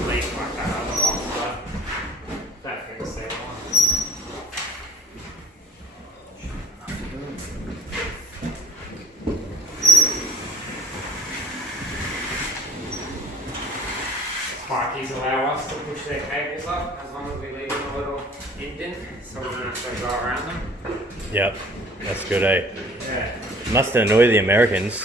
leave like that other box, but don't think it's there. Sparkies allow us to push their cables up as long as we leave them a little indent so we don't have to go around them. Yep, that's good, eh? Yeah. Must annoy the Americans.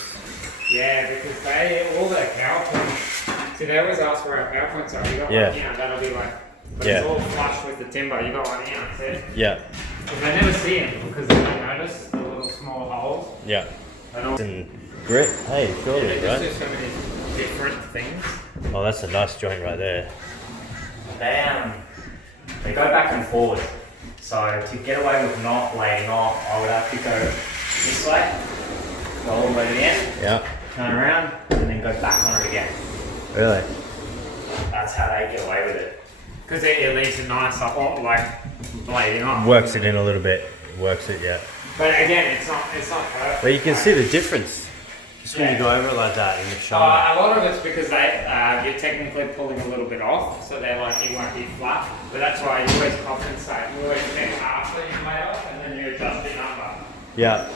Yeah, because they, all their PowerPoints, see they always ask where our PowerPoints are. You got one here, that'll be like, but it's all flush with the timber. You got one here, see? Yeah. Because they never see them because they don't notice the little small holes. Yeah. And grit, hey, surely, they right? just do so many different things. Oh, that's a nice joint right there. They go back and forward. So to get away with not laying off, I would have to go this way, go all the way to the end, Yeah. turn around, and then go back on it again. Really? That's how they get away with it. Because it leaves a nice, like, blading off. Works it in a little bit. Works it, yeah. But again, it's not perfect. But you can see the difference. Just when you go over it like that in the shine. A lot of it's because you're technically pulling a little bit off, so they're like, it won't be flat. But that's why you always compensate. You always check after you lay off, and then you adjust your number. Yeah.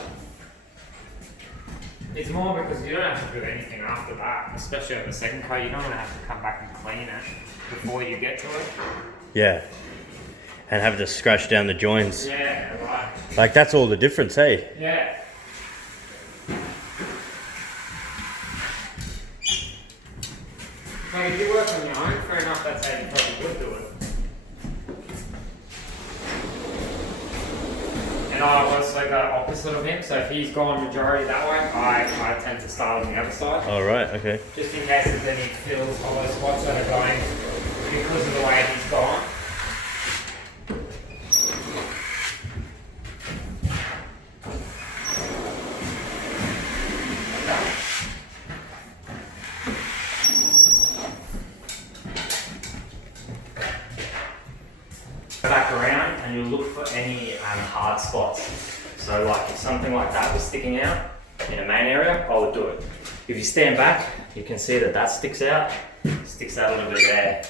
It's more because you don't have to do anything after that, especially on the second coat. You don't want to have to come back and clean it before you get to it. Yeah. And have to scratch down the joints. Yeah, right. Like that's all the difference, hey? Yeah. Like if you work on your own, fair enough, that's how you probably would do it. And I was like the opposite of him, so if he's gone majority that way, I tend to start on the other side. All right, okay. Just in case there's any fills or those spots that are going because of the way he's gone. Back around and you'll look for any hard spots. So like if something like that was sticking out in a main area, I would do it. If you stand back, you can see that sticks out a little bit there.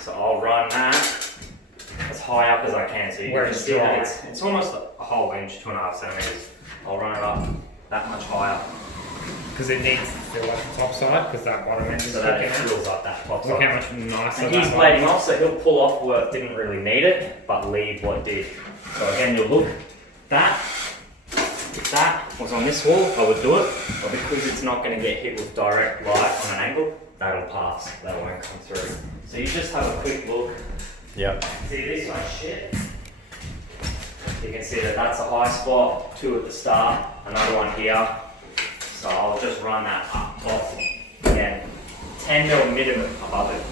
So I'll run that as high up as I can. So you can see that it's almost a whole inch, 2.5 centimeters. I'll run it up that much higher. Because it needs to fill up the top side, because that bottom end is so that sticking it out. fills up that top Look side. how much nicer And that he's blading off, so he'll pull off what didn't really need it, but leave what did. So again, you'll look, if that was on this wall, I would do it, but because it's not going to get hit with direct light on an angle, that'll pass, that won't come through. So you just have a quick look. Yep. See this one's shit. You can see that that's a high spot, 2 at the start, another one here. So I'll just run that up top again, 10 mil minimum above it.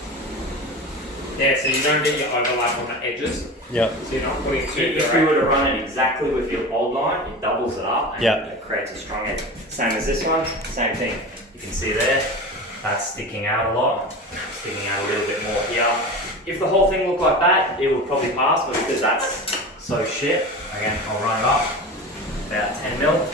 Yeah, so you don't get your overlap on the edges. Yep. So you're not putting too If you were to run it exactly with your old line, it doubles it up and it creates a strong edge. Same as this one, same thing. You can see there, that's sticking out a lot, sticking out a little bit more here. If the whole thing looked like that, it would probably pass, but because that's so shit, again, I'll run it up about 10 mil.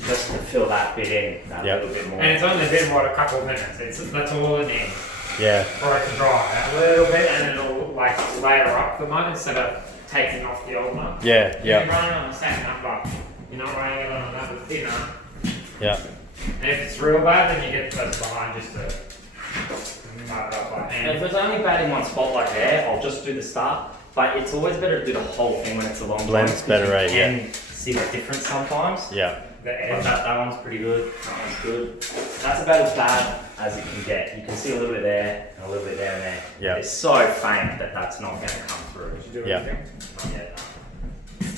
Just to fill that bit in that little bit more. And it's only been, what, a couple of minutes. That's all it needs. Yeah. For it to dry a little bit, and it'll like layer up the mud instead of taking off the old one. Yeah, If yeah. you're running on the same number, you're not running it on another thinner. Yeah. And if it's real bad, then you get close behind just to mud it up by And hand. if it's only bad in one spot like there, I'll just do the start. But it's always better to do the whole thing when it's a long Blends better, right? You Yeah. can see the difference sometimes. Yeah. The But edge. that one's pretty good, that one's good. That's about as bad as it can get. You can see a little bit there, and a little bit there and there. Yeah. It's so faint that that's not going to come through. Did you do Yeah. anything? Not yet, no.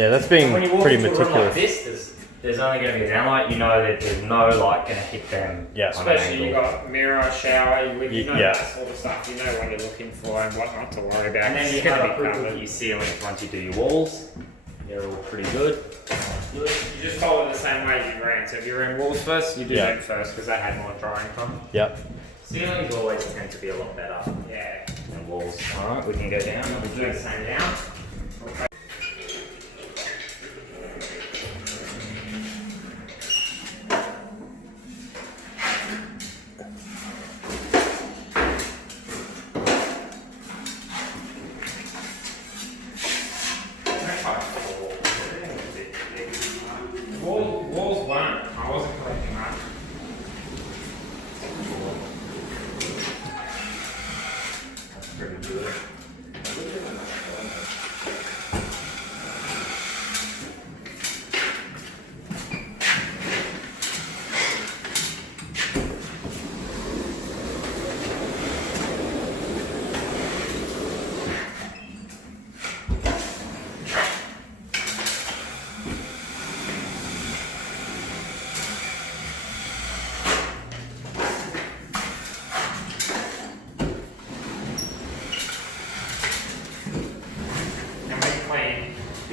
Yeah, that's being When you walk pretty into a room like meticulous. this, there's only going to be a downlight. You know that there's no light going to hit them. Yeah. on an Especially you angle. got mirror, shower, you know Yeah. that sort of stuff. You know what you're looking for and what not to worry about. And then It's you gonna have be a quick look covered. at your ceilings once you do your walls. They're all pretty good. You just follow the same way you ran. So if you ran walls first, you do Yeah. that first because that had more drying time. Yep. Ceilings always tend to be a lot better Yeah. than walls. Alright, we can go down. We can do the same down.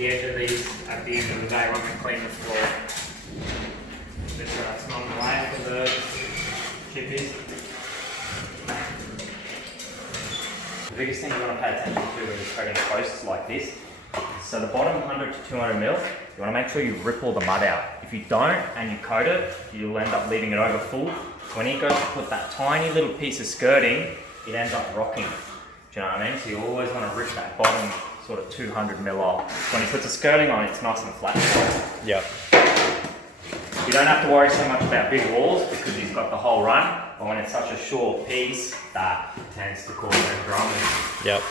edge of these at the end of the day when we clean the floor. Just so that's not in the way for the chippies. The biggest thing you want to pay attention to when you're threading posts like this, so the bottom 100 to 200 mil, you want to make sure you rip all the mud out. If you don't and you coat it, you'll end up leaving it over full. When he goes to put that tiny little piece of skirting, it ends up rocking. Do you know what I mean? So you always want to rip that bottom sort of 200 mil off. When he puts the skirting on, it's nice and flat. Yep. You don't have to worry so much about big walls because he's got the whole run. But when it's such a short piece, that tends to cause them drumming. Yep.